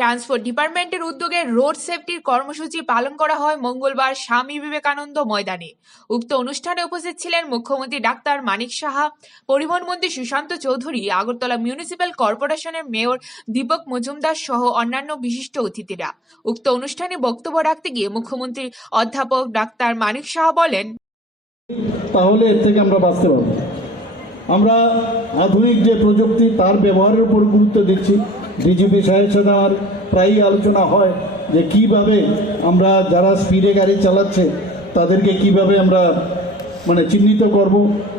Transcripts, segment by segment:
Transport ডিপার্টমেন্টের উদ্যোগে road সেফটির কর্মসূচি পালন করা হয় মঙ্গলবার স্বামী বিবেকানন্দ ময়দানে। উক্ত অনুষ্ঠানে উপস্থিত ছিলেন মুখ্যমন্ত্রী ডাক্তার মানিক সাহা, পরিবহন মন্ত্রী সুশান্ত চৌধুরী, আগরতলা মিউনিসিপ্যাল কর্পোরেশনের মেয়র দীপক মজুমদার সহ অন্যান্য বিশিষ্ট অতিথিরা। উক্ত অনুষ্ঠানে বক্তব্য রাখতে গিয়ে মুখ্যমন্ত্রী অধ্যাপক ডাক্তার মানিক সাহা বলেন, তাহলে এর থেকে আমরা বাঁচতে পারব। আমরা আধুনিক যে প্রযুক্তি, তার ব্যবহারের উপর গুরুত্ব দিচ্ছি। ডিজিপি সাহেবের সাথে আমার প্রায়ই আলোচনা হয় যে কীভাবে আমরা যারা স্পিডে গাড়ি চালাচ্ছে, তাদেরকে কীভাবে আমরা মানে চিহ্নিত করব।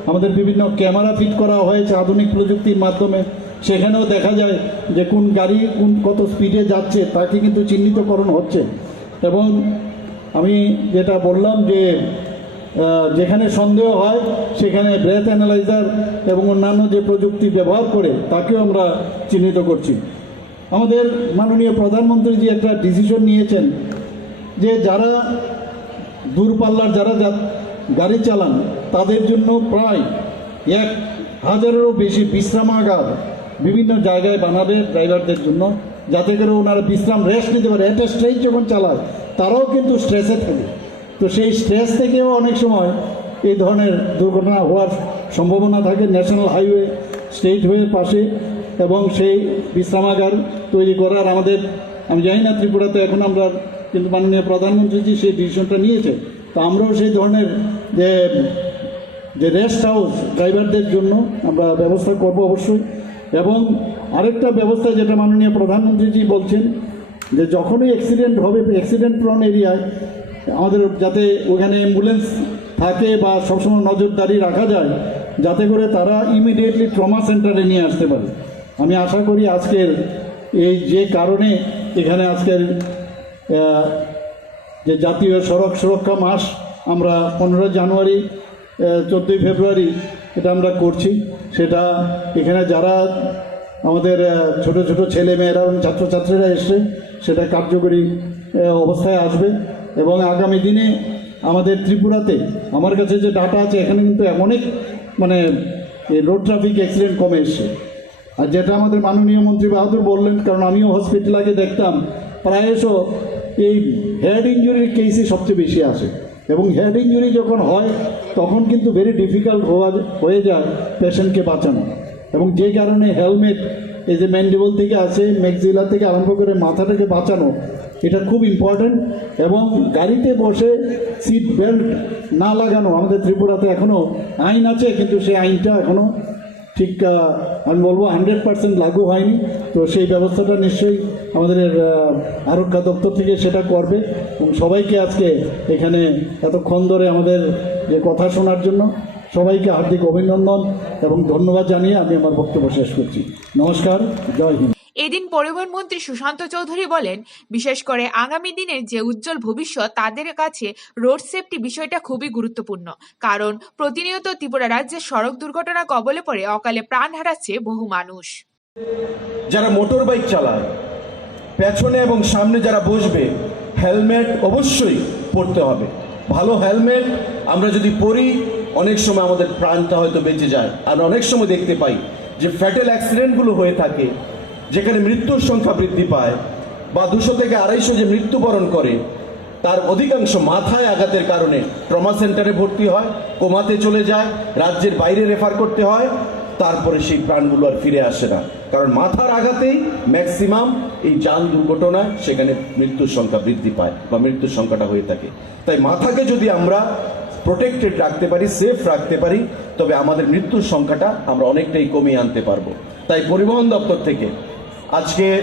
আমাদের বিভিন্ন ক্যামেরা ফিট করা হয়েছে আধুনিক প্রযুক্তির মাধ্যমে। সেখানেও দেখা যায় যে কোন গাড়ি কোন কত স্পিডে যাচ্ছে, তাকে কিন্তু চিহ্নিতকরণ হচ্ছে। এবং আমি যেটা বললাম যে যেখানে সন্দেহ হয়, সেখানে ব্রেথ অ্যানালাইজার এবং অন্যান্য যে প্রযুক্তি ব্যবহার করে, তাকেও আমরা চিহ্নিত করছি। আমাদের মাননীয় প্রধানমন্ত্রী যে একটা ডিসিশন নিয়েছেন যে যারা দূরপাল্লার, যারা গাড়ি চালান, তাদের জন্য প্রায় এক হাজারেরও বেশি বিশ্রামাগার বিভিন্ন জায়গায় বানাবে ড্রাইভারদের জন্য, যাতে করে ওনারা বিশ্রাম রেস্ট নিতে পারে। একটা স্ট্রেস যখন চালায়, তারাও কিন্তু স্ট্রেসে থাকে। তো সেই স্ট্রেস থেকেও অনেক সময় এই ধরনের দুর্ঘটনা হওয়ার সম্ভাবনা থাকে। ন্যাশনাল হাইওয়ে স্টেট হয়ে পাশে এবং সেই বিশ্রামাগার তৈরি করার আমাদের, আমি জানি না ত্রিপুরাতে এখন আমরা, কিন্তু মাননীয় প্রধানমন্ত্রীজি সেই ডিসিশনটা নিয়েছে। তো আমরাও সেই ধরনের যে যে রেস্ট হাউস ড্রাইভারদের জন্য আমরা ব্যবস্থা করব অবশ্যই। এবং আরেকটা ব্যবস্থা যেটা মাননীয় প্রধানমন্ত্রীজি বলছেন, যে যখনই অ্যাক্সিডেন্ট হবে অ্যাক্সিডেন্ট প্রন এরিয়ায় আমাদের যাতে ওখানে অ্যাম্বুলেন্স থাকে বা সবসময় নজরদারি রাখা যায়, যাতে করে তারা ইমিডিয়েটলি ট্রমা সেন্টারে নিয়ে আসতে পারে। আমি আশা করি আজকের এই যে কারণে এখানে আজকের যে জাতীয় সড়ক সুরক্ষা মাস আমরা পনেরো জানুয়ারি চোদ্দোই ফেব্রুয়ারি এটা আমরা করছি। সেটা এখানে যারা আমাদের ছোট ছোট ছেলে মেয়েরা এবং ছাত্রছাত্রীরা এসে সেটা কার্যকরী অবস্থায় আসবে। এবং আগামী দিনে আমাদের ত্রিপুরাতে, আমার কাছে যে ডাটা আছে, এখানে কিন্তু অনেক মানে রোড ট্রাফিক অ্যাক্সিডেন্ট কমে এসছে। আর যেটা আমাদের মাননীয় মন্ত্রী বাহাদুর বললেন, কারণ আমিও হসপিটাল আগে দেখতাম প্রায়শ এই হেড ইঞ্জুরির কেসই সবচেয়ে বেশি আসে। এবং হেড ইঞ্জুরি যখন হয়, তখন কিন্তু ভেরি ডিফিকাল্ট হওয়া হয়ে যায় পেশেন্টকে বাঁচানো। এবং যে কারণে হেলমেট এই যে ম্যান্ডিবল থেকে আছে ম্যাকজিলা থেকে আরম্ভ করে মাথাটাকে বাঁচানো, এটা খুব ইম্পর্ট্যান্ট এবং গাড়িতে বসে সিট বেল্ট না লাগানো, আমাদের ত্রিপুরাতে এখনও আইন আছে, কিন্তু সেই আইনটা এখনও ঠিক আমি বলব হান্ড্রেড পার্সেন্ট লাগু হয়নি। তো সেই ব্যবস্থাটা নিশ্চয়ই আমাদের আরক্ষা দপ্তর থেকে সেটা করবে। এবং সবাইকে আজকে এখানে এতক্ষণ ধরে আমাদের যে কথা শোনার জন্য সবাইকে হার্দিক অভিনন্দন এবং ধন্যবাদ জানিয়ে আমি আমার বক্তব্য শেষ করছি। নমস্কার, জয় হিন্দ। এদিন পরিবহন মন্ত্রী সুশান্ত চৌধুরী বলেন, বিশেষ করে আগামী দিনের যে উজ্জ্বল ভবিষ্যৎ, তাদের কাছে রোড সেফটি বিষয়টা খুবই গুরুত্বপূর্ণ। কারণ প্রতিনিয়ত ত্রিপুরা রাজ্যে সড়ক দুর্ঘটনা কবলে পড়ে অকালে প্রাণ হারাচ্ছে বহু মানুষ। যারা মোটর বাইক চালায়, পেছনে এবং সামনে যারা বসবে, হেলমেট অবশ্যই পরতে হবে। ভালো হেলমেট আমরা যদি পরি, অনেক সময় আমাদের প্রাণটা হয়তো বেঁচে যায়। আর অনেক সময় দেখতে পাই যে ফ্যাটেল অ্যাক্সিডেন্টগুলো হয়ে থাকে যেখানে মৃত্যুর সংখ্যা বৃদ্ধি পায় বা দুশো থেকে আড়াইশো যে মৃত্যুবরণ করে, তার অধিকাংশ মাথায় আঘাতের কারণে ট্রমা সেন্টারে ভর্তি হয়, কোমাতে চলে যায়, রাজ্যের বাইরে রেফার করতে হয়, তারপরে সেই প্রাণগুলো আর ফিরে আসে না। কারণ মাথার আঘাতেই ম্যাক্সিমাম এই যান দুর্ঘটনায় সেখানে মৃত্যুর সংখ্যা বৃদ্ধি পায় বা মৃত্যুর সংখ্যাটা হয়ে থাকে। তাই মাথাকে যদি আমরা প্রোটেক্টেড রাখতে পারি সেফ রাখতে পারি, তবে আমাদের মৃত্যুর সংখ্যাটা আমরা অনেকটাই কমিয়ে আনতে পারব। তাই পরিবহন দপ্তর থেকে আজকে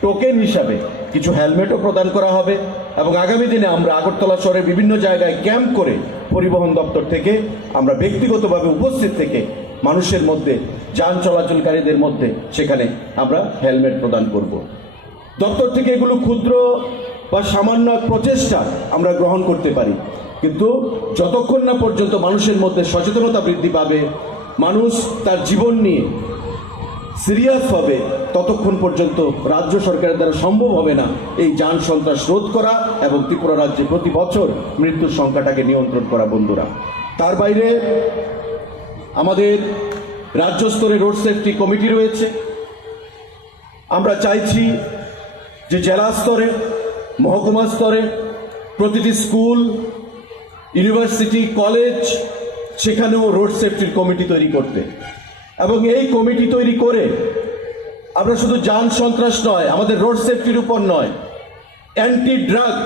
টোকেন হিসাবে কিছু হেলমেটও প্রদান করা হবে এবং আগামী দিনে আমরা আগরতলা শহরের বিভিন্ন জায়গায় ক্যাম্প করে পরিবহন দপ্তর থেকে আমরা ব্যক্তিগতভাবে উপস্থিত থেকে মানুষের মধ্যে, যান চলাচলকারীদের মধ্যে সেখানে আমরা হেলমেট প্রদান করব। দপ্তর থেকে এগুলো ক্ষুদ্র বা সামান্য প্রচেষ্টা আমরা গ্রহণ করতে পারি। কিন্তু যতক্ষণ না পর্যন্ত মানুষের মধ্যে সচেতনতা বৃদ্ধি পাবে, মানুষ তার জীবন নিয়ে সিরিয়াস হবে, ততক্ষণ পর্যন্ত রাজ্য সরকারের দ্বারা সম্ভব হবে না এই যান সন্ত্রাস রোধ করা এবং ত্রিপুরা রাজ্যে প্রতি বছর মৃত্যুর সংখ্যাটাকে নিয়ন্ত্রণ করা, বন্ধুরা। তার বাইরে আমাদের রাজ্য স্তরে রোড সেফটি কমিটি রয়েছে। আমরা চাইছি যে জেলা স্তরে, মহকুমা স্তরে, প্রতিটি স্কুল, ইউনিভার্সিটি, কলেজ, সেখানেও রোড সেফটির কমিটি তৈরি করতে। এবং এই কমিটি তৈরি করে আমরা শুধু যান সন্ত্রাস নয়, আমাদের রোড সেফটির উপর নয় অ্যান্টি ড্রাগ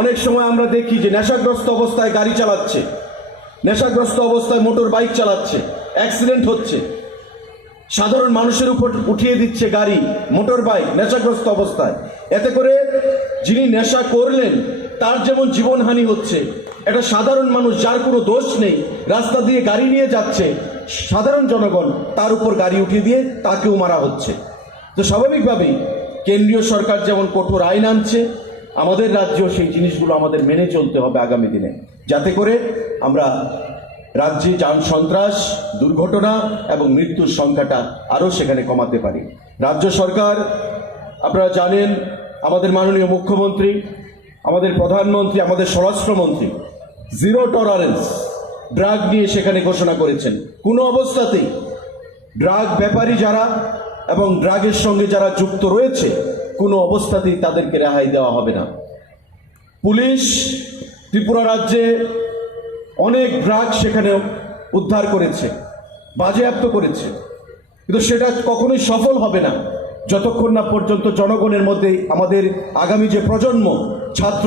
অনেক সময় আমরা দেখি যে নেশাগ্রস্ত অবস্থায় গাড়ি চালাচ্ছে, নেশাগ্রস্ত অবস্থায় মোটর বাইক চালাচ্ছে অ্যাক্সিডেন্ট হচ্ছে। সাধারণ মানুষের উপর উঠিয়ে দিচ্ছে গাড়ি, মোটর বাইক, নেশাগ্রস্ত অবস্থায়। এতে করে যিনি নেশা করলেন, তার যেমন জীবনহানি হচ্ছে, একটা সাধারণ মানুষ যার কোনো দোষ নেই, রাস্তা দিয়ে গাড়ি নিয়ে যাচ্ছে সাধারণ জনগণ তার উপর গাড়ি উঠিয়ে দিয়ে তাকেও মারা হচ্ছে। তো স্বাভাবিকভাবেই কেন্দ্রীয় সরকার যেমন কঠোর আইন আনছে, আমাদের রাজ্যেও সেই জিনিসগুলো আমাদের মেনে চলতে হবে আগামী দিনে। যাতে করে আমরা রাজ্যে যান সন্ত্রাস, দুর্ঘটনা এবং মৃত্যুর সংখ্যাটা আরও সেখানে কমাতে পারি। রাজ্য সরকার, আপনারা জানেন, আমাদের মাননীয় মুখ্যমন্ত্রী, আমাদের প্রধানমন্ত্রী, আমাদের স্বরাষ্ট্রমন্ত্রী জিরো টলারেন্স ড্রাগ নিয়ে সেখানে ঘোষণা করেছেন। কোনো অবস্থাতেই ড্রাগ ব্যাপারী যারা এবং ড্রাগের সঙ্গে যারা যুক্ত রয়েছে, কোনো অবস্থাতেই তাদেরকে রেহাই দেওয়া হবে না। পুলিশ ত্রিপুরা রাজ্যে অনেক ড্রাগ সেখানে উদ্ধার করেছে, বাজেয়াপ্ত করেছে। কিন্তু সেটা কখনোই সফল হবে না। যতক্ষণ না পর্যন্ত জনগণের মধ্যে আমাদের আগামী যে প্রজন্ম ছাত্র